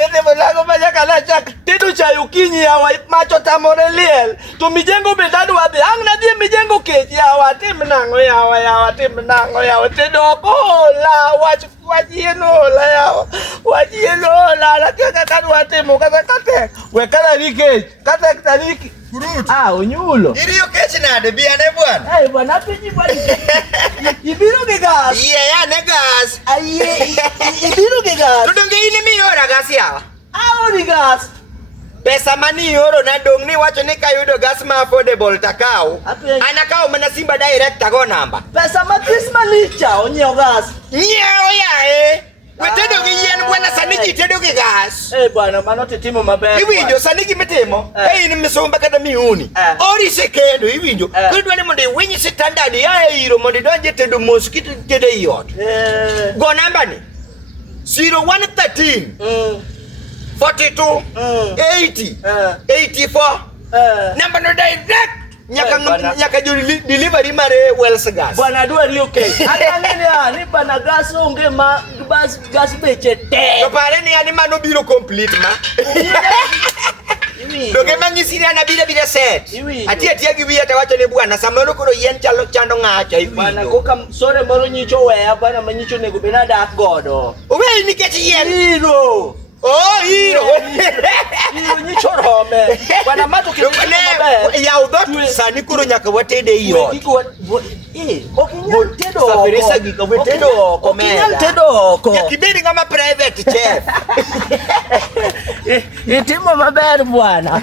nende mlango maja kala chak tidu cha yukinyi hawa macho tamore liel to mijengo bedadu wabe ang na die mijengo keji hawa timnango hawa timnango hawa tedoko la wajieno la hawa wajieno la kaka kadwa temo kaka kate we kala rike kata kitariki Onyulo. Iriyo kechi nade biane bwana. Bwana piji bwana. Ibiro ke gas. Yeah, ne gas. Ibiro ke gas. Tudonge ini mi ora gas yawa. Ni gas. Pesa mani oro na dong ni wacho ni kayudo gas ma affordable takao. Anakao mana Simba direct go namba. Pesa matis malicha onyeo gas. Nyeo yae. Wetedo gi yien bwana sani ji tedo gi gas. Bwana mano titimo maber. Iwinjo sani gi mitimo. Ni misomba kada miuni. Ori sekendo iwinjo. Kudwa ni mondo winyi standard ya iro mondo donje tedo mosquito tedo yot. Go namba ni 0113 42 80 84 number no direct nyaka delivery mare Wells gas. Bwana dua lioke. Hata nini ni bana gas onge ma gas beche te. To pare ni ani mano biro complete ma. Doge manyisiri ana bila set. Atia gi wiya tawacho ne bwana samoro koro yen chalo chando ngacha iwi. Bwana koka sore moro nyicho weya bwana manyicho nego bena dak godo. Owe nikech yen. Hiro. Hiro nyicho rome. Bwana mato kile maber. Ya udot sani koro nyaka watede iyo. Okinyal tedo. Safirisa gika wetedo komela. Okinyal tedo ko. Yakibedi ngama private chef. Itimo maber bwana.